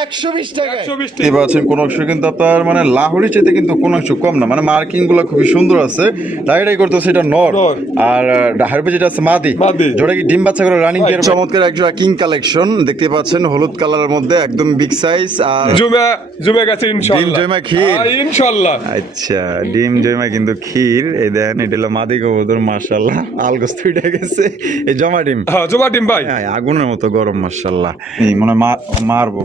120 টাকা। 120 দেখতে পাচ্ছেন কোন অংশ কিন্তু আপনার মানে লাহোরি চাইতে কিন্তু কোন অংশ কম না, মানে মার্কিং গুলো খুবই সুন্দর আছে। ডাইরেক্ট করতেছে এটা নর, আর হারবে যেটা আছে মাদি। যেটা কি ডিম বাচ্চা করে রানিং পেয়ার। চমৎকার একটা কিং কালেকশন দেখতে পাচ্ছেন, হলুদ কালারের মধ্যে একদম বিগ সাইজ। আর জমে গেছে ইনশাআল্লাহ। ডিম জমা ক্ষীর ইনশাআল্লাহ। আচ্ছা, ডিম জমা কিন্তু ক্ষীর। এই দেন এটা হলো মাদি কবুতর, মাশাআল্লাহ আলগোস তুইটা গেছে। এই জমা ডিম, হ্যাঁ জমা ডিম ভাই, আগুনের মতো গরম মাশাআল্লাহ। এই মনে মারবো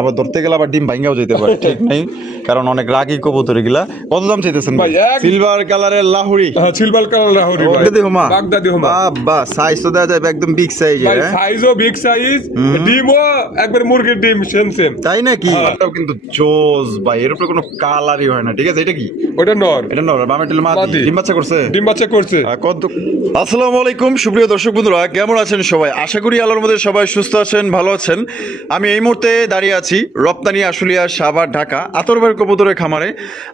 আবার ধরতে গেলে আবার ডিম ভাঙাও যেতে পারে, ঠিক নাই, কারণ অনেক রাগী কবুতর এগুলা। কত দাম চাইতেছেন ভাই? সিলভার কালারের লাহুরি। হ্যাঁ সিলভার কালার লাহুরি ভাই, বাগদাদি হোমা। বাগদাদি হোমা বাবা সাইজ তো দেখা যায় একদম বিগ সাইজ। ভাই সাইজও বিগ সাইজ, ডিমও একবার মুরগির ডিম সেম তাই নাকি? এটাও কিন্তু জোস ভাই, এর উপরে কোনো কালারই হয় না। ঠিক আছে, এটা কি? ওটা নর। এটা নর, বামে টিল মাদি। ডিম বাচ্চা করছে? ডিম বাচ্চা করছে। কত? আসসালামু আলাইকুম সুপ্রিয় দর্শক বন্ধুরা, কেমন আছেন সবাই? আশা করি আল্লাহর মধ্যে সবাই সুস্থ আছেন, ভালো আছেন। আমি এই মুহূর্তে দাঁড়িয়ে আছি রপ্তানি আশুলিয়া, সাভার, ঢাকা আতর ভাইয়ের কবুতরের খামারে।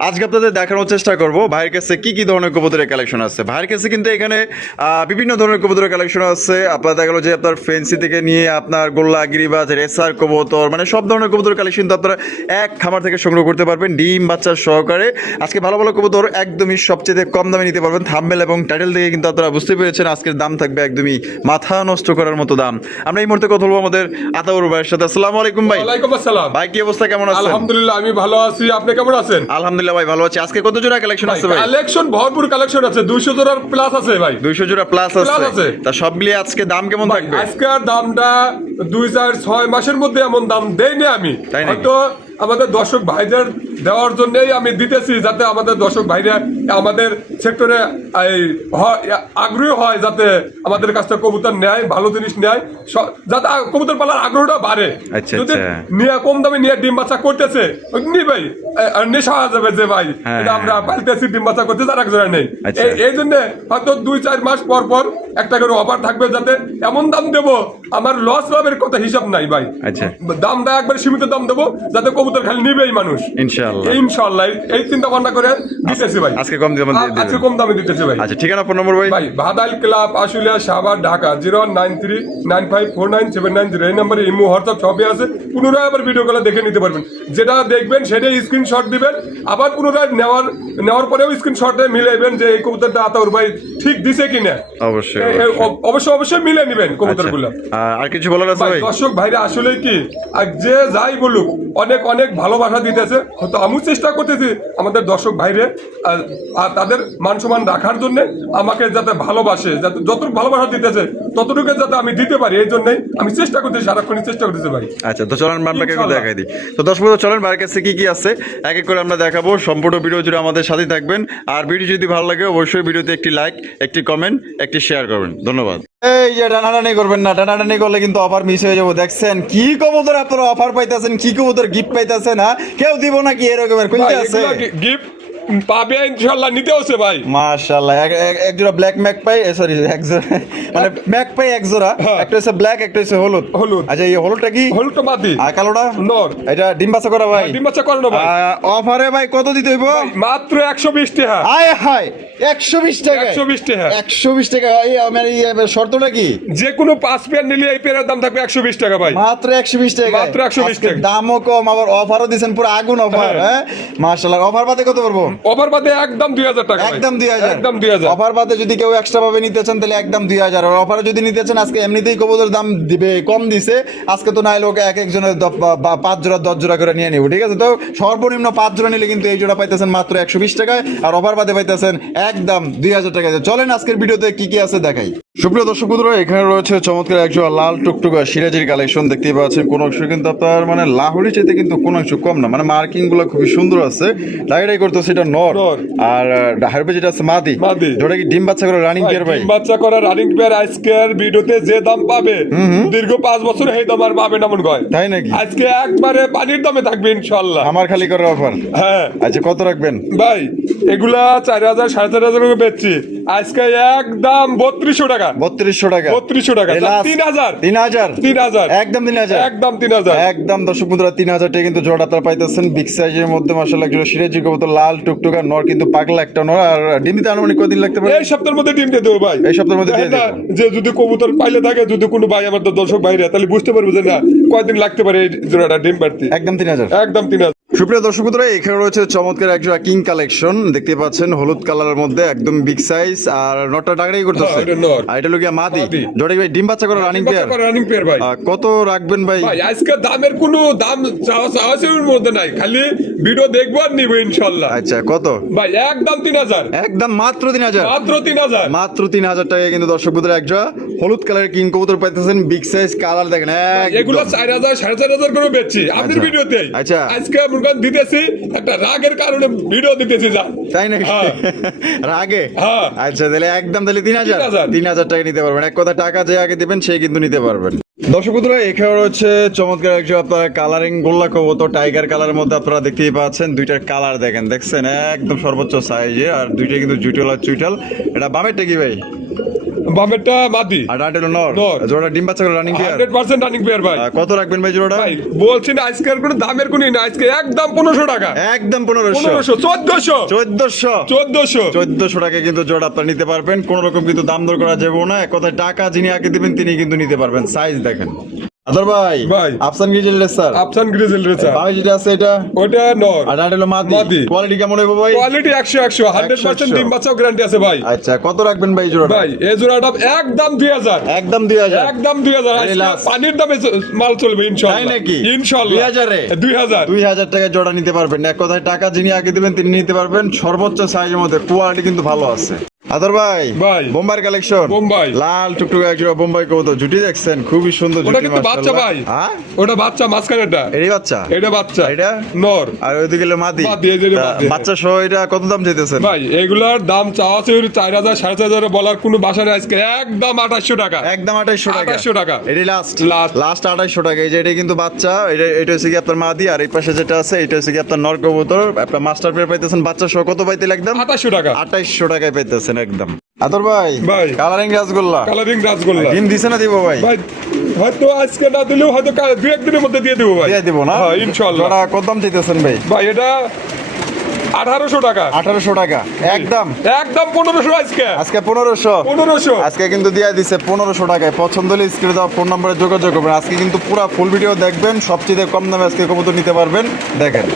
আজকে আপনাদের দেখানোর চেষ্টা করব ভাইয়ের কাছে কি কি ধরনের কবুতরের কালেকশন আছে। ভাইয়ের কাছে কিন্তু এখানে বিভিন্ন ধরনের কবুতরের কালেকশন আছে। আপনার দেখা গেলো যে আপনার ফেন্সি থেকে নিয়ে আপনার গোল্লা, গিরিবাজ, রেসার কবুতর, মানে সব ধরনের কবুতরের কালেকশন তো আপনারা এক খামার থেকে সংগ্রহ করতে পারবেন ডিম বাচ্চা সহকারে। আজকে ভালো ভালো কবুতর একদমই সবচেয়ে কম দামে নিতে পারবেন। থাম্বনেল এবং টাইটেল থেকে কিন্তু আপনারা বুঝতে পেরেছেন আজকের দাম থাকবে একদমই মাথা নষ্ট করার মতো দাম। আমরা এই মুহূর্তে কথা বলবো আমাদের আতাউর ভাইয়ের সাথে। আসসালামু আলাইকুম ভাই। ওয়ালাইকুম আসসালাম ভাই, কি অবস্থা, কেমন আছেন? আলহামদুলিল্লাহ আমি ভালো আছি, আপনি কেমন আছেন? আলহামদুলিল্লাহ ভাই ভালো আছি। আজকে কত জোড়া কালেকশন আছে ভাই? কালেকশন ভরপুর কালেকশন আছে, 200 জোড়ার প্লাস আছে ভাই। 200 জোড়া প্লাস আছে। তা সব মিলিয়ে আজকে দাম কেমন থাকবে? আজকের দামটা 2-4-6 মাসের মধ্যে এমন দাম দেইনি আমি, হয়তো আমাদের দর্শক ভাইদের দেওয়ার জন্যই আমি দিতেছি, যাতে আমাদের দর্শক ভাইরা আমাদের সেক্টরে আগ্রহী হয়, যাতে আমাদের কাছ থেকে কবুতর নেয়, ভালো জিনিস নেয়, যাতে কবুতর পালার আগ্রহটা বাড়ে। যদি নিয়ে কম দামে নিয়ে ডিম বাচ্চা করতেছে ভাই, নেশা হয়ে যাবে যে ভাই আমরা পালতেছি, ডিম বাচ্চা করতে তার এক জোড়া নেই। এই জন্য হয়তো 2-4 মাস পর পর একটা করে অফার থাকবে, যাতে এমন দাম দেবো আমার লস লাভের কথা হিসাব নাই ভাই। দামটা একবার সীমিত দাম দেবো, যাতে কবুতর খালি নিবেই মানুষ ইনশাআল্লাহ। এই চিন্তা ভাবনা করে দিতেছি ভাই। আজকে কম দামে দিতেছি ভাই। আচ্ছা, ঠিকানা, ফোন নম্বর ভাই? ভাদাইল ক্লাব, আশুলিয়া, সাভার, ঢাকা 09395497990। এই নম্বরে ইমো, হোয়াটসঅ্যাপ সবই আছে। পুনরায় আবার ভিডিও কলে দেখে নিতে পারবেন। যেটা দেখবেন সেটাই স্ক্রিনশট দিবেন, আবার পুনরায় নেওয়ার পরেও স্ক্রিনশটে মিলাইবেন যে এই কবুতরটা আতাউর ভাই ঠিক দিছে কিনা। অবশ্যই মিলে নেবেন কবুতরগুলো। আর কিছু বলার আছে ভাই? দর্শক ভাইরা আসলে কি, আর যে যাই বলুক অনেক অনেক ভালোবাসা দিতেছে, হয়তো আমি চেষ্টা করতেছি আমাদের দর্শক ভাইরে আর তাদের মান সম্মান রাখার জন্য, আমাকে যাতে ভালোবাসে, যাতে যতটুকু ভালোবাসা দিতেছে ততটুকু যাতে আমি দিতে পারি, এই জন্যই আমি চেষ্টা করতেছি, সারাক্ষণই চেষ্টা করতেছি ভাই। আচ্ছা, তো চলেন আপনাকে একটু দেখাই দিই। তো দর্শক চলেন ভাইয়ের কাছে কি কি আছে এক এক করে আমরা দেখাবো। সম্পূর্ণ ভিডিও জুড়ে আমাদের সাথেই থাকবেন। আর ভিডিও যদি ভালো লাগে অবশ্যই ভিডিওতে একটি লাইক, একটি কমেন্ট, একটি শেয়ার করবেন। ধন্যবাদ। এই যে টানাটানি করবেন না, টানাটানি করলে কিন্তু অফার মিস হয়ে যাবো। দেখছেন কি কবুতর আপনারা অফার পাইতেছেন, কি কবুতর গিফট পাইতেছেন। কেউ দিব না কি এরকমের কোনটা আছে? গিফট পাবে ইনশাআল্লাহ, নিতে হচ্ছে ভাই। মাশাআল্লাহ। এক জোড়া ব্ল্যাক ম্যাকপাই, সরি এক জোড়া মানে ম্যাকপাই এক জোড়া, একটা হচ্ছে ব্ল্যাক, একটা হচ্ছে হলুদ। আচ্ছা, এই হলুদটা কি? হলুদটা মাদি, আর কালোটা নর। এটা ডিম বাচ্চা করা ভাই? ডিম বাচ্চা করানো ভাই। অফারে ভাই কত দিতে হইব? মাত্র 120 টাকা। আয় হায়, 120 টাকা। 120 টাকা। 120 টাকা। এই আমার এই শর্তটা কি? যে কোনো 5 পেয়ার নিলে এই পেয়ারের দাম থাকবে 120 টাকা ভাই। মাত্র 120 টাকা। মাত্র 120 টাকা। দামও কম, আবার অফারও দিবেন, পুরো আগুন অফার। হ্যাঁ মাশাআল্লাহ। অফার বাদে কত পড়বো? অফার বাদে একদম 2000 টাকা। একদম 2000। একদম 2000। অফার বাদে যদি কেউ এক্সট্রা ভাবে নিতে চান তাহলে একদম 2000। আর অফারে যদি নিতে চান, আজকে এমনিতেই কবুতরের দাম দিবে কম দিছে, আজকে তো নাই লোক এক একজনের 5 জোড়া 10 জোড়া করে নিয়ে নিব। ঠিক আছে, তো সর্বনিম্ন 5 জোড়া নিলে কিন্তু এই জোড়া পাইতেছেন মাত্র 120 টাকায়, আর অফার বাদে পাইতেছেন একদম 2000 টাকায়। চলেন আজকের ভিডিওতে কি কি আছে দেখাই। সুপ্রিয় দর্শক বন্ধুরা, এখানে রয়েছে চমৎকার একজোড়া লাল টুকটুকা সিরাজির কালেকশন। দেখতেই পাচ্ছেন কোন অংশ কিন্তু আপনার মানে লাহোরি চাইতে কিন্তু কোন অংশ কম না, মানে মার্কিং গুলো খুবই সুন্দর আছে। ডাইরেক্ট করতেছে এটা নর, আর হারবে যেটা আছে মাদি। যেটা কি ডিম বাচ্চা করে রানিং পেয়ার ভাই? ডিম বাচ্চা করা রানিং পেয়ার আজকের ভিডিওতে যে দাম পাবে, দীর্ঘ 5 বছর এই দাম আর পাবে না মন হয়। তাই নাকি? আজকে একবারে পানির দামে থাকবে ইনশাআল্লাহ। আমার খালি করার অফার। হ্যাঁ। আচ্ছা, কত রাখবেন ভাই? এগুলা 4000 4500 টাকা বেচছি, আজকে একদম 3200 টাকা 3200 টাকা 3200 টাকা এই last 3000 3000 3000 একদম 3000 একদম 3000 একদম দর্শক বন্ধুরা 3000 টাকা কিন্তু জোড়া আপনারা পাইতেছেন বিগ সাইজের মধ্যে মাশাআল্লাহ একজন সিরাজি কবুতর লাল টুকটুকা নর কিন্তু পাগলা একটা নর আর ডিম দিতে আনুমানিক কতদিন লাগতে পারে এই সপ্তাহের মধ্যে ডিম দিয়ে দেবো ভাই এই সপ্তাহের মধ্যে দিয়ে দেখেন না, দেবো। যে যদি কবুতর পাইলে থাকে যদি কোনো ভাই আমার দর্শক ভাইরা তাহলে বুঝতে পারবো যে না কয়দিন লাগতে পারে এই জোড়াটা ডিম পাড়তে একদম 3000 একদম 3000 সুপ্রিয় দর্শক বন্ধুরা এখানে রয়েছে চমৎকার একজোড়া কিং কালেকশন দেখতে পাচ্ছেন হলুদ কালারের মধ্যে একদম বিগ সাইজ আর নটটা ডাগড়াই করতেছে হ্যাঁ, এটা নর। আর এটা লোকিয়া মাদি মাদি। জোড়া ভাই ডিম বাচ্চা করে রানিং পেয়ার রানিং পেয়ার ভাই কত রাখবেন ভাই ভাই আজকে দামের কোনো দাম চাওয়ার মধ্যে নাই খালি ভিডিও দেখবো আর নিবো ইনশাল্লাহ আচ্ছা কত ভাই একদম 3000 একদম মাত্র 3000 মাত্র 3000 মাত্র 3000 টাকা কিন্তু দর্শক বন্ধুরা একজোড়া হলুদ কালারের কিং কবুতর পাইতেছেন বিগ সাইজ কালার দেখেন এগুলো একদম 4000 4500 করে বেচছি আপনার আচ্ছা। ভিডিওতে আচ্ছা। আজকে মুরগান দিতেছি একটা রাগের কারণে ভিডিও দিতেছি যা তাই নাকি হ্যাঁ। রাগে হ্যাঁ। আচ্ছা তাহলে একদম তাহলে 3000 3000 3000 টাকা নিতে পারবেন এক কথা টাকা যে আগে দিবেন সে কিন্তু নিতে পারবেন দর্শক বন্ধুরা এখানে রয়েছে চমৎকার একজন আপনারা কালারিং গোল্লা কবুতর টাইগার কালারের মধ্যে আপনারা দেখতেই পাচ্ছেন দুইটার কালার দেখছেন একদম সর্বোচ্চ সাইজে আর দুইটা কিন্তু জুইটাল আর চুইটাল এটা বামেরটা কি ভাই বামেরটা মাদি আর ডাটেল নর নর। জোড়া ডিম বাচ্চা করে রানিং পেয়ার 100% রানিং পেয়ার ভাই কত রাখবেন ভাই জোড়াটা ভাই বলছি না আজকের কোনো দামের কোনো না আজকে একদম 1500 টাকা একদম 1500 1400 1400 টাকা কিন্তু জোড়া আপনারা নিতে পারবেন কোন রকম কিন্তু দাম দর করা যাবে না এক কথায় টাকা যিনি আগে দিবেন তিনি কিন্তু নিতে পারবেন সাইজ দেখেন আদর ভাই ভাই। আফসান গ্রিজেল স্যার আফসান গ্রিজেল রেচা ভাই যেটা আছে এটা ওটা নর আর ডাটেল মাদি মাদি। কোয়ালিটি কেমন হবে ভাই কোয়ালিটি 100 100% ডিম বাচ্চাও গ্যারান্টি আছে ভাই আচ্ছা কত রাখবেন ভাই জোড়াটা ভাই এই জোড়াটা একদম 2000 একদম 2000 একদম 2000 এই আজকে last। পানির দামে মাল চলবে ইনশাআল্লাহ তাই নাকি? ইনশাআল্লাহ 2000 এ? 2000 2000 টাকা জোড়া নিতে পারবেন এক কথায় টাকা যিনি আগে দিবেন তিনি নিতে পারবেন সর্বোচ্চ সাইজের মধ্যে কোয়ালিটি কিন্তু ভালো আছে আদর ভাই ভাই। বোম্বাই কালেকশন বোম্বাই। লাল টুকটুক একজোড়া বোম্বাই কবুতর জুটি দেখছেন খুবই সুন্দর ওটা জুটি কিন্তু বাচ্চা মাশাআল্লাহ। ভাই হ্যাঁ ওটা বাচ্চা মাঝখানেটা এরই বাচ্চা এটা বাচ্চা এটা? নর আর ওইদিকে হলো মাদি মাদি, এই যে মাদি। বাচ্চা সহ এটা কত দাম চাইতেছেন ভাই এগুলার দাম চাওয়া আছে 4000 4500 বলার কোনো বাসা নেই আজকে একদম 2800 টাকা একদম 2800 টাকা 2800 টাকা। এটাই লাস্ট Last। লাস্ট 2800 টাকা এই যে এটা কিন্তু বাচ্চা এটা হচ্ছে কি আপনার মাদি আর এই পাশে যেটা আছে এটা হচ্ছে কি আপনার নর কবুতর আপনার মাস্টার পেয়ার পাইতেছেন বাচ্চা সহ কত পাইতে একদম 2800 টাকা 2800 টাকায় পাইতেছেন একদম আদর ভাই ভাই। কালারিং রাসগোল্লা কালারিং রাসগোল্লা ডিম দিছে না দিব ভাই ভাই হয়তো আজকে না দিলেও হয়তো দুই একদিনের মধ্যে দিয়ে দেবো ভাই দিয়ে দিব না হ্যাঁ ইনশাআল্লাহ জোড়া কত দাম চাইতেছেন ভাই ভাই এটা 1800 টাকা 1800 টাকা একদম একদম 1500 আজকে আজকে 1500 1500 আজকে কিন্তু দিয়ে দিছে 1500 টাকায় পছন্দ হলে স্ক্রিনে দেওয়া ফোন নম্বরে যোগাযোগ করবেন আজকে কিন্তু পুরো ফুল ভিডিও দেখবেন সবচেয়ে কম দামে আজকে কবুতর নিতে পারবেন দেখেন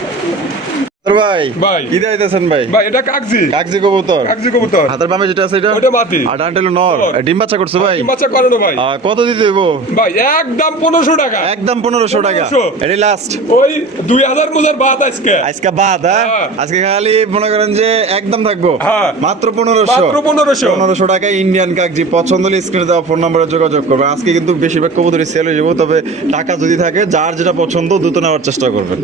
ভাই ভাই। কি দিতেছেন ভাই ভাই এটা কাগজি কাগজি কবুতর কাগজি কবুতর হাতের বামে যেটা আছে এটা ওটা মাটি। আর ডান্টেল নর নর। ডিম বাচ্চা করছে ভাই বাচ্চা করে না ভাই কত দিতে দেবো ভাই একদম 1500 টাকা একদম 1500 টাকা 1500 এটাই লাস্ট ওই 2000 মুজার বাদ আজকে আজকে বাদ হ্যাঁ। আজকে খালি মনে করেন যে একদম থাকবো হ্যাঁ। মাত্র 1500 মাত্র 1500 1500 টাকায় ইন্ডিয়ান কাগজি পছন্দ হলে স্ক্রিনে দেওয়া ফোন নম্বরে যোগাযোগ করবে আজকে কিন্তু বেশিরভাগ কবুতরই সেল হয়ে যাবো তবে টাকা যদি থাকে যার যেটা পছন্দ দ্রুত নেওয়ার চেষ্টা করবেন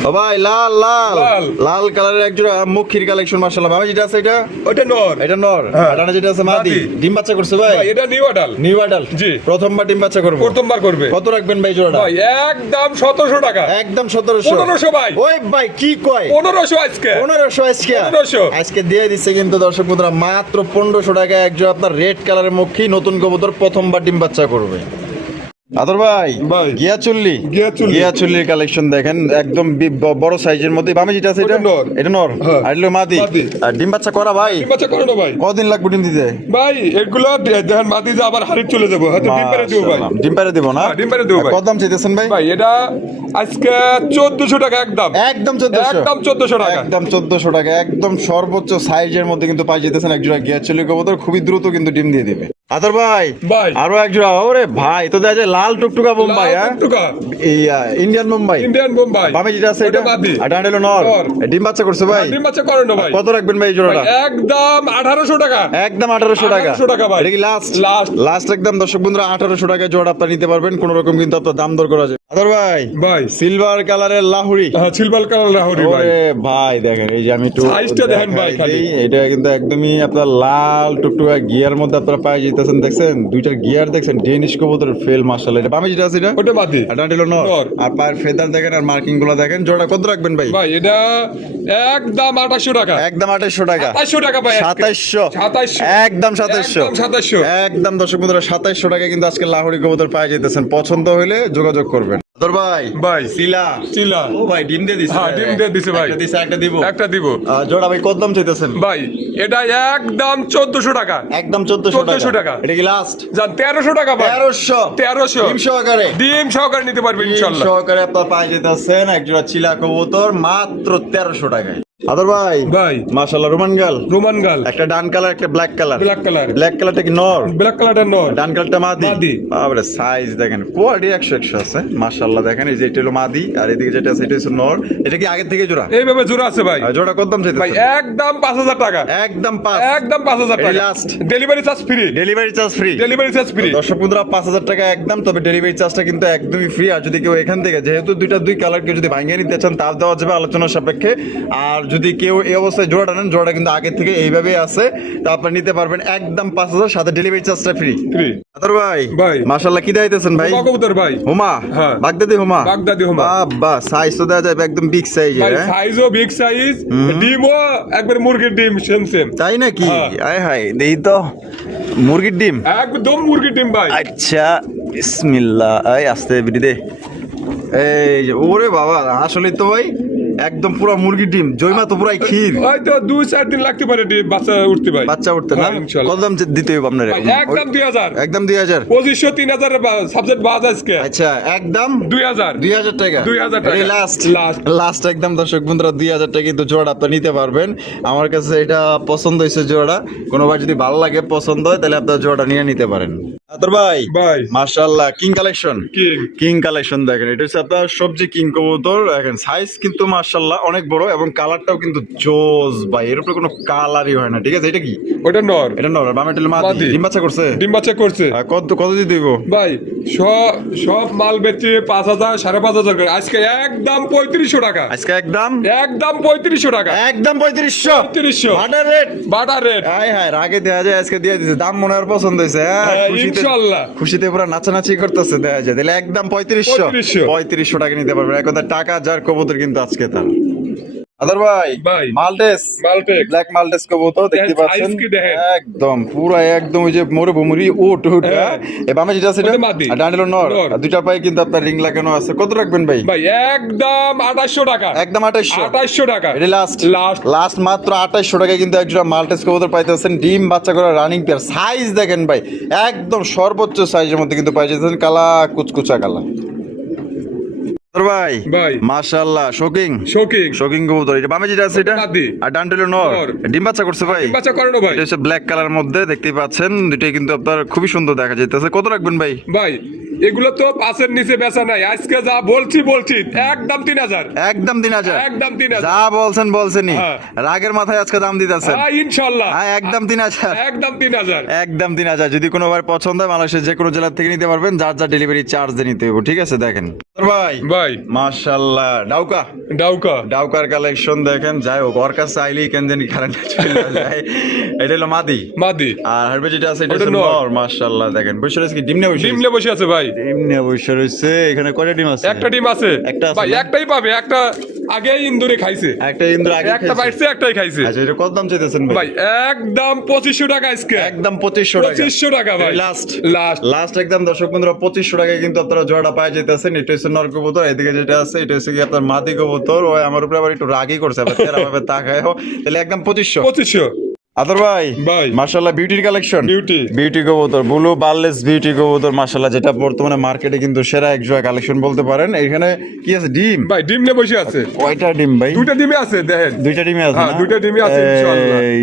ও ভাই লাল লাল লাল। লাল কালারের একজোড়া মুখির কালেকশন মাশাআল্লাহ ভাই যেটা আছে এটা ওটা নর এটা নর হ্যাঁ। আর ডানা যেটা আছে মাদি মাদি। ডিম বাচ্চা করছে ভাই ভাই এটা নিউ আডাল নিউ অ্যাডাল্ট জি। প্রথমবার ডিম বাচ্চা করবে প্রথমবার করবে কত রাখবেন ভাই জোড়াটা ভাই একদম 1700 টাকা একদম 1700 1500 ভাই ওই ভাই কি কয় 1500 আজকে 1500 আজকে 1500 আজকে দিয়ে দিচ্ছে কিন্তু দর্শক বন্ধুরা মাত্র 1500 টাকায় একজন আপনার রেড কালারের মুখী নতুন কবুতর প্রথমবার ডিম বাচ্চা করবে আদর ভাই ভাই। গিয়াচুল্লি গিয়াচুল্লি। গিয়াচুল্লির কালেকশন দেখেন একদম বড় সাইজের মধ্যে বামে যেটা আছে এটা ওটা নর। এটা নর হ্যাঁ। আর এলো মাদি মাদি। আর ডিম বাচ্চা করা ভাই ডিম বাচ্চা করে না ভাই কদিন লাগবে ডিম দিতে ভাই এগুলো দেখেন মাটি যে আবার হারিয়ে চলে যাবো হয়তো ডিম পেরে দিব ভাই মাশাআল্লাহ। ডিম পেরে দিব না হ্যাঁ, ডিম পেরে দিব ভাই। কত দাম চাইতেছেন ভাই ভাই এটা আজকে 1400 টাকা একদম একদম 1400 একদম 1400 টাকা একদম 1400 টাকা একদম সর্বোচ্চ সাইজের মধ্যে কিন্তু পাই যেতেছেন একজোড়া গিয়াচুল্লি কবুতর খুবই দ্রুত কিন্তু ডিম দিয়ে দিবে আদর ভাই ভাই। আরো একজোড়া ওরে ভাই তো দেখা যায় লাল টুকটুকা বোম্বাই হ্যাঁ এই ইন্ডিয়ান বোম্বাই ইন্ডিয়ান বোম্বাই বামে যেটা আছে এটা ওটা মাদি। আর ডান্ডেলো নর নর। ডিম বাচ্চা করছে ভাই ডিম বাচ্চা করে না ভাই কত রাখবেন ভাই এই জোড়াটা একদম 1800 টাকা একদম 1800 টাকা 1800 টাকা ভাই। এটা কি লাস্ট Last। লাস্ট একদম দর্শক বন্ধুরা 1800 টাকা জোড়া আপনারা নিতে পারবেন কোনো রকম কিন্তু আপনার দাম দর করা যায় আদর ভাই ভাই সিলভার কালারের লাহুরি। হ্যাঁ সিলভার কালার লাহোরি ভাই। ওরে ভাই দেখেন এই যে আমি একটু সাইজটা দেখেন ভাই দেখাই খালি। দিই। এটা কিন্তু একদমই আপনার লাল টুকটুকা গিয়ার মধ্যে আপনারা পাই যেতেছেন, দেখছেন দুইটার গিয়ার দেখছেন, ডেনিশ কবুতরের ফেল মাশাআল্লাহ। এটা বামে যেটা আছে এটা ওটা মাদি। আর ডান্ডিল নর। নর। আর পায়ের ফেদার দেখেন আর মার্কিং গুলো দেখেন। জোড়া কত রাখবেন ভাই? ভাই এটা একদম 2800 টাকা। একদম 2800 টাকা। 2800 টাকা ভাই। 2700 2700 একদম 2700 একদম 2700 একদম দর্শক বন্ধুরা 2700 টাকা কিন্তু আজকে লাহোরি কবুতর পাই যেতেছেন। পছন্দ হলে যোগাযোগ করবেন। আদর ভাই ভাই। সিলা চিলা। ও ভাই ডিম দিয়ে দিছে। হ্যাঁ, ডিম দিয়ে দিছে ভাই। একটা দিছে একটা দিব। একটা দিব জোড়া ভাই কত দাম চাইতেছেন? ভাই। এটা একদম 1400 টাকা। একদম 1400 টাকা। এটা কি লাস্ট? জান 1300 টাকা ভাই। 1300 ডিম সহকারে। ডিম সহকারে নিতে পারবেন ডিম ইনশাআল্লাহ। সহকারে আপনারা পাই যেতেছেন এক জোড়া চিলা কবুতর মাত্র 1300 টাকায়। আদর ভাই ভাই। মাশাআল্লাহ রোমান গাল। রোমান গাল। একটা ডান কালার একটা black colour. Black colour. Black কালারটা কি নর? ব্ল্যাক কালারটা নর। ডান কালারটা মাদি। মাদি। বাবারে সাইজ দেখেন কোয়ালিটি 100 আছে মাশাআল্লাহ। দেখেন এই যে এটা হলো মাদি আর এদিকে যেটা আছে এটা হচ্ছে নর। এটা কি আগে থেকে জোড়া? এইভাবে জোড়া আছে ভাই। আর জোড়া কত দাম ভাই চাইতেছেন? একদম 5000 টাকা। একদম 5 একদম 5000 এই টাকা। Last. Delivery charge free. Delivery charge free. Delivery charge free. দর্শক বন্ধুরা 5000 টাকা একদম, তবে ডেলিভারি চার্জটা কিন্তু একদমই ফ্রি। আর যদি কেউ এখান থেকে যেহেতু দুই কালার কেউ যদি ভাঙিয়ে নিতে চান তাও দেওয়া যাবে আলোচনার সাপেক্ষে। আর যদি কেউ এই অবস্থায় জোড়াটা নেন, জোড়াটা কিন্তু আগে থেকে এইভাবেই আছে, তা আপনারা নিতে পারবেন একদম 5000 সাথে ডেলিভারি চার্জটা ফ্রি। ফ্রি। আদর ভাই ভাই। মাশাআল্লাহ কি দিতেছেন ভাই? কবুতর ভাই। হুমা হ্যাঁ। বাগদাদি হুমা। বাগদাদি হুমা। বাবা সাইজ তো দেওয়া যাবে একদম বিগ সাইজ ভাই এর। সাইজও বিগ সাইজ, ডিমও একবার মুরগির ডিম সেম সেম। তাই নাকি? হ্যাঁ। আয় হায় দেই তো মুরগির ডিম। একদম মুরগির ডিম ভাই। আচ্ছা বিসমিল্লাহ। এই আস্তে বিডি দে। এই যে ওরে বাবা আসলে তো ভাই একদম পুরো মুরগির ডিম। জয়মা তো পুরাই ক্ষীর। হয়তো 2-4 দিন লাগতে পারে ডিম বাচ্চা উঠতে ভাই। বাচ্চা উঠতে না? হ্যাঁ, ইনশাআল্লাহ। কত দাম দিতে হবে আপনার? ভাই, একদম 2000। একদম 2000। 2500 3000 সাবজেক্ট বাজ আজকে। আচ্ছা একদম 2000 2000 টাকা। 2000 টাকা। Last last. লাস্ট একদম দর্শক বন্ধুরা 2000 টাকা কিন্তু জোড়া আপনি নিতে পারবেন। আমার কাছে এটা পছন্দ হয়েছে জোড়া। কোনোবার যদি ভালো লাগে পছন্দ হয় তাহলে আপনার জোড়াটা নিয়ে নিতে পারেন। আদর ভাই ভাই। মাশাআল্লাহ king collection. King. King collection দেখেন এটা হচ্ছে আপনার সবজি কিং কবুতর। দেখেন সাইজ কিন্তু মাশাআল্লাহ অনেক বড় এবং কালারটাও কিন্তু জোস ভাই, এর উপরে কোনো কালারই হয় না। ঠিক আছে এটা কি? ওটা নর। এটা নর বামে টেল মাদি। মাদি। ডিম বাচ্চা করছে? ডিম বাচ্চা করছে। কত কত দিয়ে দিব ভাই সব মাল বেচে 5000 5500 করে। আজকে একদম 3500 টাকা। আজকে একদম একদম 3500 টাকা। একদম 3500 3500 butter rate. Butter rate. High high আগে দেয়া যায় আজকে দিয়ে দিছে। দাম মনে হয় পছন্দ হয়েছে। হ্যাঁ, খুশিতে ইনশাআল্লাহ। খুশিতে পুরো নাচানাচি করতেছে দেয়া যায়। তাহলে একদম 3500 টাকা নিতে পারবেন। এক কথা টাকা যার কবুতর কিন্তু আজকে তার। আদর ভাই ভাই। মালটেস মালটেক। ব্ল্যাক মালটেস কবুতর দেখতে দেখেন, পাচ্ছেন size কি দেখেন। একদম পুরো একদম ওই যে মোরে ভুমুরি ওট ওটা হ্যাঁ। এ বামে যেটা আছে ওটা মাদি। আর ডান্ডেলো নর। নর। আর দুইটা পায়ে কিন্তু আপনার রিং লাগানো আছে। কত রাখবেন ভাই? ভাই একদম 2800 টাকা। একদম 2800 2800 টাকা। এটা লাস্ট লাস্ট। লাস্ট মাত্র 2800 টাকায় কিন্তু একজোড়া মাল্টেস কবুতর পাইতেছেন। ডিম বাচ্চা করা রানিং পেয়ার। সাইজ দেখেন ভাই একদম সর্বোচ্চ সাইজের মধ্যে কিন্তু পাই যেতেছেন। কালা কুচকুচা কালা। আদর ভাই ভাই। মাশাআল্লাহ শোকিং শোকিং। শোকিং কবুতর। এটা বামে যেটা আছে এটা মাদি। আর ডান্ডেলো নর। নর। ডিম বাচ্চা করছে ভাই? বাচ্চা করানো ভাই। এটা হচ্ছে ব্ল্যাক কালার মধ্যে দেখতেই পাচ্ছেন। দুটোই কিন্তু আপনার খুবই সুন্দর দেখা যাইতেছে। কত রাখবেন ভাই? ভাই এগুলো তো 5 নিচে বেচা নাই। আজকে যা বলছি একদম 3000। একদম 3000। একদম 3000। যা বলছেনই। হ্যাঁ। রাগের মাথায় আজকে দাম দিতেছেন। হ্যাঁ ইনশাআল্লাহ। হ্যাঁ একদম 3000। একদম 3000। একদম 3000। যদি কোনো ভাই পছন্দ হয় বাংলাদেশের যে কোনো জেলা থেকে নিতে পারবেন। যার যা ডেলিভারি চার্জ দিয়ে নিতে হবে। ঠিক আছে দেখেন ভাই ভাই মাশাআল্লাহ ডাউকা ডাউকা। ডাউকার কালেকশন দেখেন। যাই হোক ওর কাছে আইলেই কেন জানি কারেন্ট চলে যায়। এটা হলো মাদি। মাদি। আর হারবে যেটা আছে এটা ওটা হচ্ছে নর। নর। মাশাআল্লাহ দেখেন বসে রয়েছে কি ডিম নিয়ে বসে? ডিমলে বসে আছে ভাই। ডিম নিয়ে বসে রয়েছে। এখানে কয়টা ডিম আছে? একটা ডিম আছে। একটা আছে ভাই না? একটাই পাবে। একটা আগে ইন্দুরে খাইছে। একটা ইন্দ্র আগে একটা খাইছে। বাইছে একটাই খাইছে। আচ্ছা এটা কত দাম চাইতেছেন ভাই? ভাই একদম 2500 টাকা আজকে। একদম 2500 টাকা। 2500 টাকা ভাই। Last last. লাস্ট একদম দর্শক বন্ধুরা 2500 টাকায় কিন্তু আপনারা জোড়াটা পাই যেতেছেন। এটা হচ্ছে নর কবুতর। এদিকে যেটা আছে এটা হচ্ছে কি আপনার মাদি কবুতর। ওই আমার উপরে আবার একটু রাগই করছে আবার তেরা ভাবে তাকায়। তাহলে একদম 2500। 2500। আদর ভাই ভাই। মাশাআল্লাহ বিউটির কালেকশন। বিউটি কবুতর ব্লু বারলেস বিউটি কবুতর মাশাআল্লাহ যেটা বর্তমানে মার্কেটে কিন্তু সেরা এক জোড়া কালেকশন বলতে পারেন। এখানে কি আছে? ডিম। ভাই ডিম নিয়ে বসে আছে। কয়টা ডিম ভাই? দুইটা ডিমে আছে দেখেন। দুইটা ডিমে আছে হ্যাঁ, না? দুইটা ডিমে আছে ইনশাআল্লাহ। এই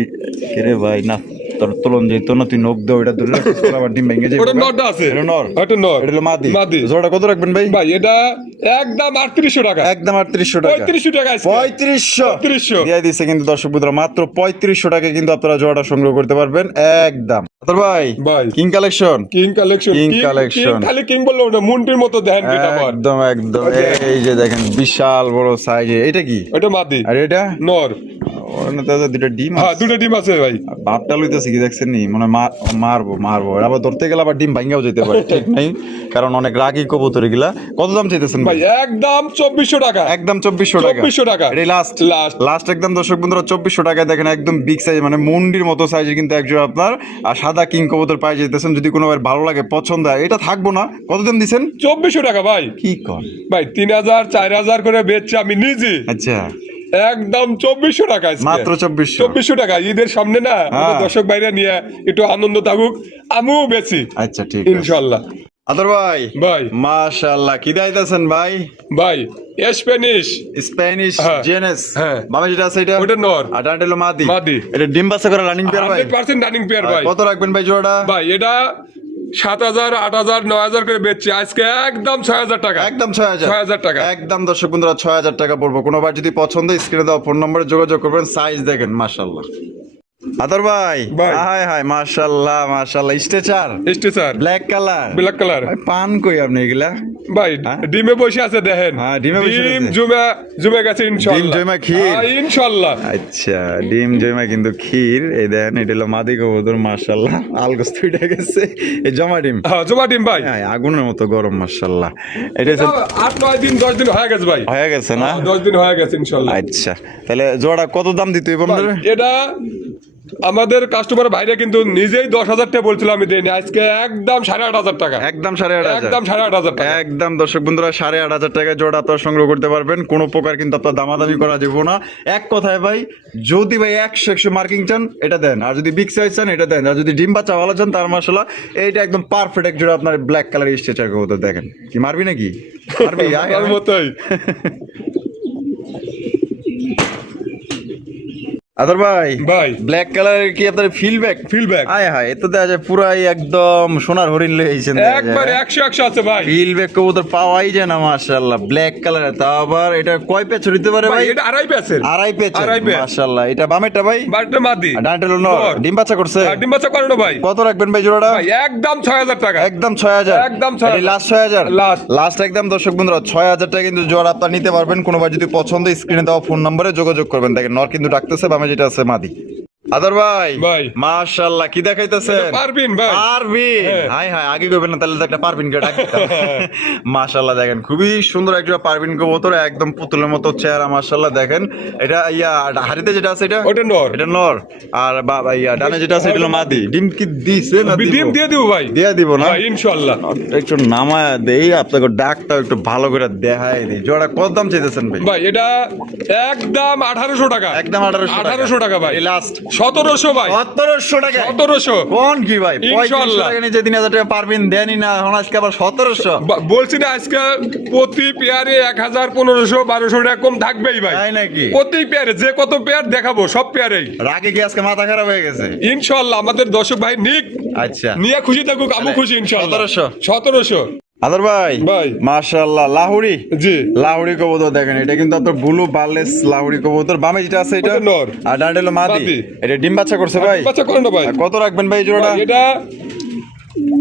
কে রে ভাই না তোর তুলন যেত না, তুই নখ দে ওইটা ধরে রাখিস, তোর আবার ডিম ভেঙে যাবে। ওটা নরটা আছে, এটা নর, এটা নর, এটা হলো মাদি। মাদি। জোড়াটা কত রাখবেন ভাই? ভাই এটা একদম 3800 টাকা, একদম 3800 টাকা। 3500 টাকা আজকে। 3500 দিয়ে দিছে কিন্তু দর্শক বন্ধুরা, মাত্র 3500 টাকায় কিন্তু আপনারা জোড়াটা সংগ্রহ করতে পারবেন একদম। আতর ভাই, ভাই king collection, king collection, king collection, খালি কিং বললো না, মুন্টির মতো দেখেন কি ব্যাপার। একদম একদম। এই যে দেখেন বিশাল বড় সাইজে, এটা কি? এটা মাদি আর এটা নর। ওখানে তো দুটো ডিম হ্যাঁ আছে। দুটো ডিম আছে ভাই। বাপটা লইতেছে কি দেখছেন নি, মানে মারবো আবার ধরতে গেলে আবার ডিম ভাঙ্গাও যেতে পারে, ঠিক নাই, কারণ অনেক রাগী কবুতর এগুলা। কত দাম চাইতেছেন ভাই? একদম 2400 টাকা, একদম 2400 টাকা। 2400 টাকা এটাই লাস্ট একদম দর্শক বন্ধুরা 2400 টাকায় দেখেন একদম বিগ সাইজ, মানে মুন্ডির মতো সাইজে কিন্তু একজোড়া আপনার আর সাদা কিং কবুতর পাই যেতেছেন। যদি কোনো ভালো লাগে পছন্দ হয়, এটা থাকবো না। কত দাম দিছেন? 2400 টাকা ভাই। কি কর ভাই 3000 4000 করে বেচছি আমি নিজে। আচ্ছা, একদম 2400 টাকা আজকে। মাত্র 2400 টাকা। ঈদের সামনে না, আমাদের দর্শক ভাইরা নিয়ে একটু আনন্দ থাকুক, আমিও বেশি। আচ্ছা ঠিক আছে ইনশাআল্লাহ। আদর ভাই, ভাই মাশাআল্লাহ, কি দাইতাছেন ভাই? ভাই স্প্যানিশ জেনেস, হ্যাঁ। বাবা যেটা আছে এটা ওটা নর, আর ডানটা হলো মাদি। মাদি। এটা ডিম বাচ্চা করে রানিং পেয়ার ভাই? 100% রানিং পেয়ার ভাই। কত রাখবেন ভাই জোড়াটা? ভাই এটা 7000 8000 9000 করে বেচছি আজকে, একদম 6000 টাকা। একদম 6000 টাকা। একদম দর্শক বন্ধুরা 6000 টাকা পড়বো। কোনো বার যদি পছন্দ, স্ক্রিনে দেওয়া ফোন নম্বরে যোগাযোগ করবেন। সাইজ দেখেন মাশাআল্লাহ। আদর ভাই, হাই হাই, মাশাআল্লাহ মাশাআল্লাহ। স্ট্রেচার ব্ল্যাক কালার, পান কই আপনি এগুলা? ভাই ডিমে বসে আছে দেখেন। হ্যাঁ, ডিমে বসে আছে। ডিম জমে গেছে ইনশাআল্লাহ। ডিম জমা ক্ষীর, ইনশাআল্লাহ। আচ্ছা, ডিম জমা কিন্তু ক্ষীর। এই দেখেন, এটা হলো মাদি কবুতর মাশাআল্লাহ। আলগোস তুইটা গেছে, এই জমা ডিম। হ্যাঁ জমা ডিম ভাই, আগুনের মতো গরম মাশাআল্লাহ। এটা 8-9 দিন 10 দিন হয়ে গেছে ভাই। হয়ে গেছে না? 10 দিন হয়ে গেছে ইনশাআল্লাহ। আচ্ছা, তাহলে জোড়া কত দাম দিতে হবে আপনাদের? এটা আমাদের কাস্টমার ভাইরা কিন্তু নিজেই 10,000 টাকা বলছিল, আমি দেইনি। আজকে একদম 8,500 টাকা। একদম 8,500, একদম 8,500 টাকা। একদম দর্শক বন্ধুরা 8,500 টাকা জোড়া আপনারা সংগ্রহ করতে পারবেন। কোনো প্রকার কিন্তু আপনার দামাদামি করা যাবে না। এক কথায় ভাই, যদি ভাই 100 মার্কিং চান এটা দেন, আর যদি বিগ সাইজ চান এটা দেন, আর যদি ডিম বাচ্চা ভালো চান তার মাশাআল্লাহ এইটা একদম পারফেক্ট এক জোড়া আপনার ব্ল্যাক কালার স্ট্রেচার কবুতর। দেখেন, কি মারবি নাকি? মারবি আমার মতই। আদর ভাই, ভাই ব্ল্যাক কালারের কি আপনার ফিলব্যাক? আয় হায়, এত দেখা যায় পুরাই একদম সোনার হরিণ লইছেন। একবার 100 আছে ভাই। ফিলব্যাক কবুতর পাওয়াই যায় না মাশাআল্লাহ। ব্ল্যাক কালার, তা আবার এটা কয় পেচ হইতে পারে ভাই? এটা আড়াই পেচের। আড়াই পেচ মাশাআল্লাহ। এটা বামেরটা ভাই? বামেরটা মাদি, আর ডানটা হলো নর। ডিম বাচ্চা করছে? ডিম বাচ্চা করে না ভাই। কত রাখবেন ভাই জোড়াটা? ভাই একদম 6000 টাকা। একদম 6000, একদম 6000। এই লাস্ট 6000, লাস্ট লাস্ট একদম দর্শক বন্ধুরা 6000 টাকা কিন্তু জোড়া আপনারা নিতে পারবেন। কোনোবার যদি পছন্দ, স্ক্রিনে দেওয়া ফোন নম্বরে যোগাযোগ করবেন। দেখেন, নর কিন্তু ডাকতেছে, বামে যেটা আছে মাদি। আদর ভাই, মাশাআল্লাহ, কি দেখাইতেছে? পারবিন ভাই, পারবিন। হাই হাই, আগে কইবেন না তাহলে তো একটা পারবিন কে ডাক দিতাম। মাশাআল্লাহ, দেখেন খুবই সুন্দর একটা পারবিন কবুতর, একদম পুতুলের মতো চেহারা মাশাআল্লাহ। দেখেন, এটা হাড়িতে যেটা আছে এটা ওটা নর, এটা নর। আর বাবা ডানে যেটা আছে এটা হলো মাদি। ডিম কি দিছে না? ডিম দিয়ে দিব ভাই, দিয়ে দিব না ইনশাআল্লাহ। একটু নামায় দেই, আপনাকে ডাকটাও একটু ভালো করে দেখাই দিই। জোড়া কত দাম চাইতেছেন ভাই? ভাই এটা একদম 1800 টাকা। একদম 1800 টাকা ভাই। লাস্ট 1700 ভাই। 1700 টাকা? 1700 কোন কি ভাই? ইনশাআল্লাহ। 3500 টাকা নিচে 3000 টাকা পারবেন দেনই না, এখন আজকে আবার 1700? বলছি না, আজকে প্রতি পেয়ারে 1000 1500 1200 টাকা কম থাকবেই ভাই। তাই নাকি? প্রতি পেয়ারে যে কত পেয়ার দেখাবো সব পেয়ারেই। রাগে কি আজকে মাথা খারাপ হয়ে গেছে? ইনশাআল্লাহ আমাদের দর্শক ভাই নিক, আচ্ছা, নিয়ে খুশি থাকুক, আমি খুশি ইনশাআল্লাহ। 1700 আদর ভাই, মাশাআল্লাহ। লাহুরি, জি লাহুরি কবুতর দেখেন, এটা কিন্তু আপনার ব্লু বার্লেস লাহুরি কবুতর। বামে যেটা আছে এটা নর, আর ডানটা হলো মাদি। এটা ডিম বাচ্চা করছে ভাই? বাচ্চা করে না ভাই। কত রাখবেন ভাই জোড়াটা? এটা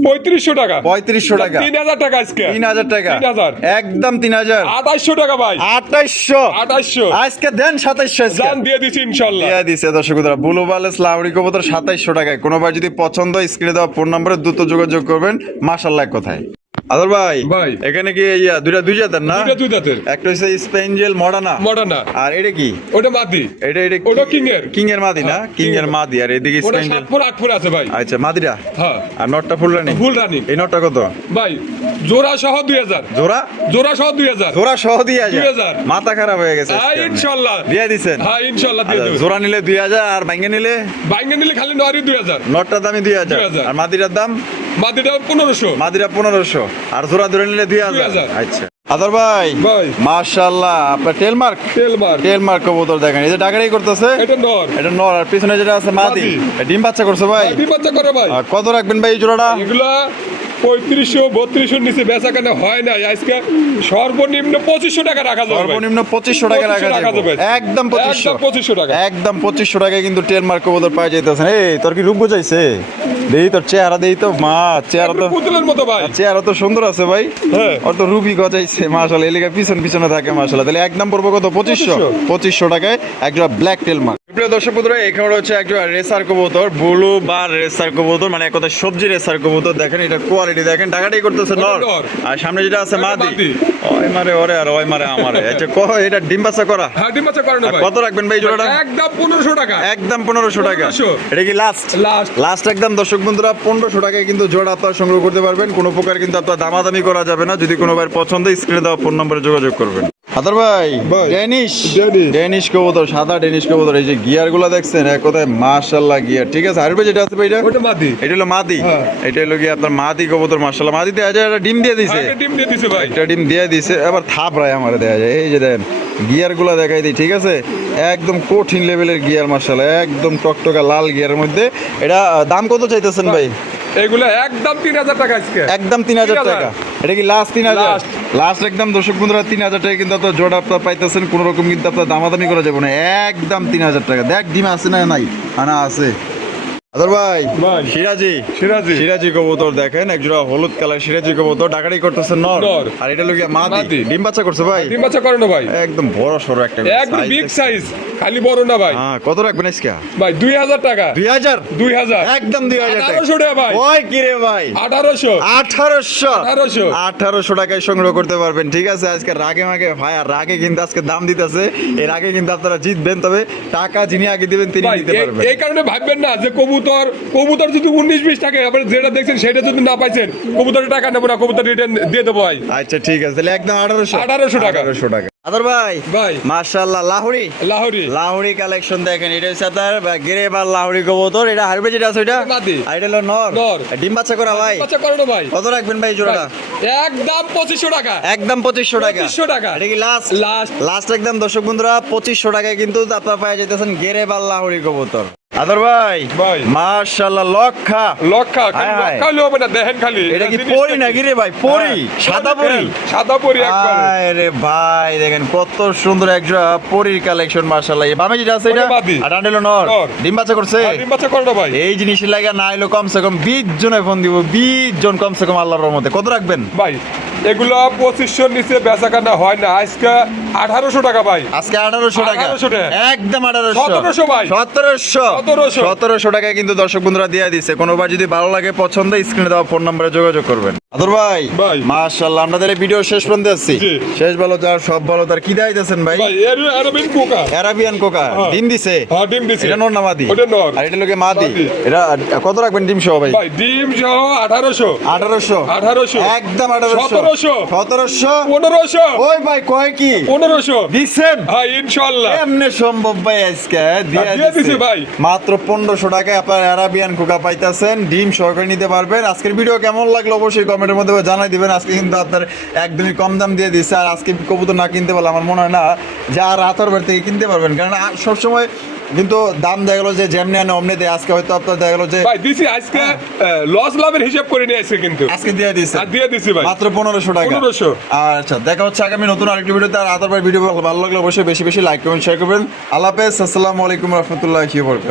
3500 টাকা। 3500 টাকা? 3000 টাকা আজকে। 3000 টাকা? 3000, একদম 3000। 2800 টাকা ভাই। 2800 আজকে দেন। 2700 জান দিয়ে দিছি ইনশাআল্লাহ। দিয়ে দিছে দর্শক বন্ধুরা, ব্লু বার্লেস লাহুরি কবুতর 2700 টাকায়। কোনোবার যদি পছন্দ, স্ক্রিনে দেওয়া ফোন নম্বরে দ্রুত যোগাযোগ করবেন। মাশাআল্লাহ। এক কথায় আদর ভাই, এখানে কি দুই জাতের না? দুই জাতের। একটা হচ্ছে স্পেঞ্জেল মডানা, আর এটা কি? ওটা মাদি। এটা ওটা কিং এর মাদি না? কিং এর মাদি। আর এদিকে স্পেঞ্জেল 8 ফুট আছে ভাই। আচ্ছা, মাদিরা? হ্যাঁ। আর নটটা ফুল রানিং? Full running. এই নটটা কত ভাই? জোড়া সহ 2000। জোড়া সহ 2000। জোড়া সহ 2000। মাথা খারাপ হয়ে গেছে। ইনশাআল্লাহ দিয়ে দিবেন? হ্যাঁ ইনশাআল্লাহ দিয়ে দেব। জোড়া নিলে 2000, আর ভাঙে নিলে খালি নরি 2000। নটটার দামই 2000, আর মাদিরার দাম? মাদিরা 1500। মাদিরা 1500, আর জোড়া ধরে নিলে 2000। আচ্ছা। আদর ভাই ভাই। মাশাআল্লাহ আপনার টেলমার্ক টেলমার্ক কবুতর দেখেন এই যে ডাকারি করতেছে এটা নর এটা নর আর পিছনে যেটা আছে মাদি ডিম বাচ্চা করছে ভাই ডিম বাচ্চা করে ভাই। আর কত রাখবেন ভাই এই জোড়াটা এগুলা 3500-3200 নিচে বেচা কেনা হয় না আজকে সর্বনিম্ন 2500 টাকা রাখা যাবে। সর্বনিম্ন 2500 টাকা রাখা যাবে একদম 2500 টাকা একদম 2500 টাকায় কিন্তু টেলমার্ক কবুতর পাই যাইতেছেন। এই তোর কি রূপ বুঝাইছে দেই তোর চেহারা দেই তো মা চেহারা তো পুতুলের মতো ভাই। চেহারা তো সুন্দর আছে ভাই হ্যাঁ। ওর তো রূপই গজাইছে মাশাআল্লাহ এলিগা পিছনে থাকে মাশাআল্লাহ তাহলে একদম পড়বে কত 2500 টাকায় একটা ব্ল্যাক টেলমার্ক। প্রিয় দর্শক বন্ধুরা এখানে হচ্ছে একটা রেসার কবুতর ব্লু বার রেসার কবুতর মানে এক কথা সবজি রেসার কবুতর দেখেন এটা কোয়ালিটি দেখেন টাকাটাই করতেছে নর আর সামনে যেটা আছে মাদি ওই মারে ওরে আর ওই মারে আমারে আচ্ছা কহ এটা ডিম বাচ্চা করা হ্যাঁ ডিম বাচ্চা করে না ভাই। কত রাখবেন ভাই জোড়াটা একদম 1500 টাকা একদম 1500 টাকা 1500 এটা কি লাস্ট একদম দর্শক বন্ধুরা 1500 টাকায় কিন্তু জোড়া আপনারা সংগ্রহ করতে পারবেন কোনো প্রকার কিন্তু আপনার দামাদামি করা যাবে না যদি কোনো ভাইয়ের পছন্দ স্ক্রিনে দেওয়া ফোন নম্বরে যোগাযোগ করবেন। আদর ভাই ডেনিশ কবুতর সাদা ডেনিশ কবুতর এই যে গিয়ার গুলা দেখছেন এক কথায় মাশাআল্লাহ গিয়ার ঠিক আছে আর ভাই যেটা আছে ভাই ওটা মাদি এটা হলো মাদি হ্যাঁ। এটা হলো কি আপনার মাদি কবুতর মাশাআল্লাহ মাদিতে আজ একটা ডিম দিয়ে দিছে একটা ডিম দিয়ে দিছে ভাই। একটা ডিম দিয়ে দিছে আবার থাপড়ায় আমারে দেয়া যায় এই যে দেন গিয়ার গুলা দেখাই দিই ঠিক আছে একদম কঠিন লেভেলের গিয়ার মাশাআল্লাহ একদম টকটকা লাল গিয়ারের মধ্যে এটা দাম কত চাইতেছেন ভাই? এগুলা একদম 3000 টাকা আজকে একদম 3000 টাকা এটা কি লাস্ট 3000 Last। লাস্ট একদম দর্শক বন্ধুরা 3000 টাকা কিন্তু আপনার জোড়া আপনার পাইতেছেন কোনো রকম কিন্তু আপনার দামাদামি করা যাবে না একদম 3000 টাকা দেখ ডিম আছে না নাই আনা আছে। আদর ভাই ভাই। সিরাজি কবুতর দেখেন একজোড়া হলুদ কালার সিরাজি কবুতর ডাকারি করতেছে নর নর। আর এটা লোকিয়া মাদি মাদি। ডিম বাচ্চা করছে ভাই ডিম বাচ্চা করে না ভাই। একদম বড় সরো একটা একদম size বিগ দেখছেন। সাইজ খালি বড় না ভাই। হ্যাঁ কত রাখবেন আজকে ভাই 2000 টাকা 2000 2000 একদম 2000 টাকা 1800 টাকা ভাই। ওই কি রে ভাই 1800 1800 টাকায় সংগ্রহ করতে পারবেন ঠিক আছে আজকে রাগে মাগে ভাই আর রাগে কিন্তু আজকে দাম দিতেছে এর আগে কিন্তু আপনারা জিতবেন তবে টাকা যিনি আগে দিবেন তিনি ভাই দিতে পারবেন। এই কারণে ভাববেন না যে কবুতর যদি 19-20 টাকা আপনি যেটা দেখছেন সেটা যদি না পাইছেন কবুতরের টাকা নেবো না কবুতর রিটার্ন দিয়ে দেবো ভাই। আচ্ছা ঠিক আছে তাহলে একদম 1800 টাকা। 1800 টাকা। আদর ভাই ভাই। মাশাআল্লাহ লাহোরি লাহোরি কালেকশন দেখেন এটা হচ্ছে আপনার গেরেবার লাহোরি কবুতর এটা হারবে যেটা আছে ওইটা মাদি। আর এটা হলো নর নর। ডিম বাচ্চা করা ভাই বাচ্চা করে না ভাই। কত রাখবেন ভাই জোড়াটা? একদম 2500 টাকা একদম 2500 টাকা 2500 টাকা। এটা কি লাস্ট লাস্ট একদম দর্শক বন্ধুরা 2500 টাকায় কিন্তু আপনারা পাওয়া যাইতেছেন গেরেবার লাহোরি কবুতর। আদর ভাই ভাই। মাশাআল্লাহ লক্ষা লক্ষা হায় হায়। লক্ষা হবে না দেখেন খালি এটা কি পরি নাকি রে ভাই পরি সাদা পরি সাদা পরি একবার আরে ভাই দেখেন কত সুন্দর একটা পরির কালেকশন মাশাআল্লাহ এই বামে যেটা আছে এটা ওটা বাদি। আর ডান্ডেলো নর নর। ডিম বাচ্চা করছে ডিম বাচ্চা করে না ভাই। এই জিনিস লাগা না এলো কমসে কম 20 জনে ফোন দিব 20 জন কমসে কম আল্লাহর রহমতে কত রাখবেন ভাই এগুলো 2500 নিচে বেচা কেনা হয় না আজকে 1800 টাকা ভাই। আজকে 1800 টাকা 1800 টাকা। একদম 1800 1700 ভাই। 1700 টাকায় কিন্তু দর্শক বন্ধুরা দিয়ে দিছে কোনোবার যদি ভালো লাগে পছন্দ স্ক্রিনে দেওয়া ফোন নম্বরে যোগাযোগ করবেন। আদর ভাই ভাই। মাশাআল্লাহ আপনাদের এই ভিডিও শেষ পর্যন্ত আসছি জি। শেষ ভালো যার সব ভালো তার কি দাইতেছেন ভাই? ভাই এরবিন কোকা অ্যারাবিয়ান কোকা হ্যাঁ। ডিম দিছে হ্যাঁ ডিম দিছে এটা নর না মাদি? ওটা নর। আর এটা লোকে মাদি মাদি। এটা কত রাখবেন ডিম সহ ভাই? ভাই ডিম সহ 1800 1800 একদম 1800 1700 1500 ওই ভাই কয় কি 1500 দিছেন হ্যাঁ ইনশাআল্লাহ এমনে সম্ভব ভাই আজকে দিয়ে দিয়ে দিছে ভাই। মাত্র 1500 টাকায় আপনার অ্যারাবিয়ান কোকা পাইতাছেন ডিম সহকারে নিতে পারবেন। আজকের ভিডিও কেমন লাগলো অবশ্যই কমেন্টের মধ্যে জানাই দিবেন। আজকে কিন্তু আপনার একদমই কম দাম দিয়ে দিচ্ছে আর আজকে কবুতর না কিনতে পারলে আমার মনে হয় না যে আর রাতের বের থেকে কিনতে পারবেন কারণ সবসময় কিন্তু দাম দেখা গেলো যে যেমনি আনে অমনি দেয় আজকে হয়তো আপনার দেখা গেলো যে ভাই দিছি আজকে লস লাভের হিসাব করে নিয়ে আসছে কিন্তু আজকে দিয়ে দিচ্ছে আর দিয়ে দিছি ভাই মাত্র 1500 টাকা 1500 আচ্ছা দেখা হচ্ছে আগামী নতুন আরেকটি ভিডিওতে আর আদারবার ভিডিও ভালো লাগলে অবশ্যই বেশি বেশি লাইক কমেন্ট শেয়ার করবেন। আল্লাহ হাফেজ আসসালামু আলাইকুম রহমতুল্লাহি ওয়া বারাকাতুহু।